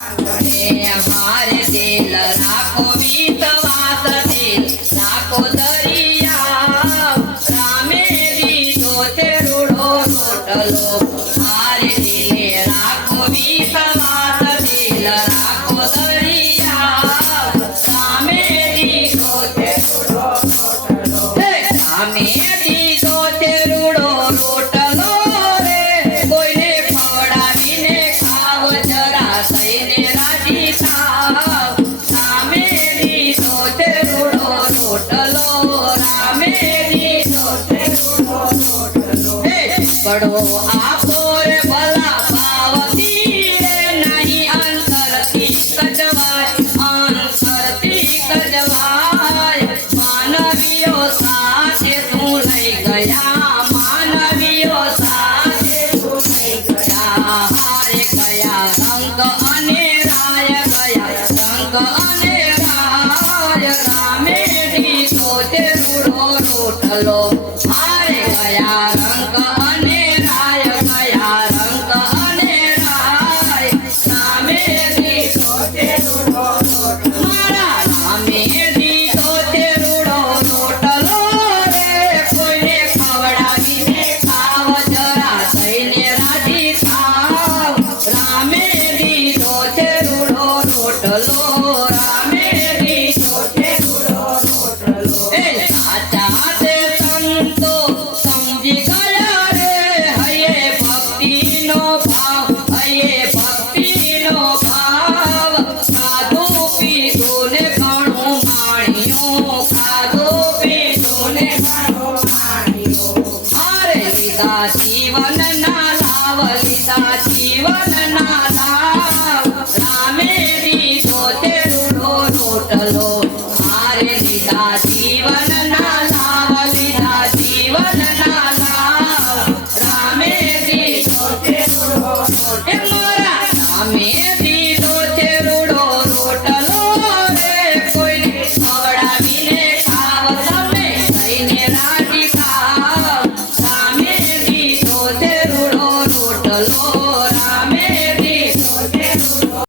हमारे दिल राखो विश्वास दिल राखो दरिया रामे दीदो ते रूढ़ो रोटलो हमारे दिल राखो विश्वास दिल राखो दरिया रामे दीदो ते रूढ़ो रोटलो रामे दीदो ते रूढ़ो रोटलो रे कोઈને ખવડાવીને ખાવ જરા સઈને રાજી થાવ રામે દીધો તે રૂડો રોટલો રામે દીધો તે રૂડો રોટલો બડો આપો રે ભલા પાવતી રે નહીં અંતરથી કજવાય માનવીઓ સાથે શું લઈ ગયા માનવીઓ સાથે શું લઈ ગયા હારે ગયા રંગ અને રાય ગયા રંગ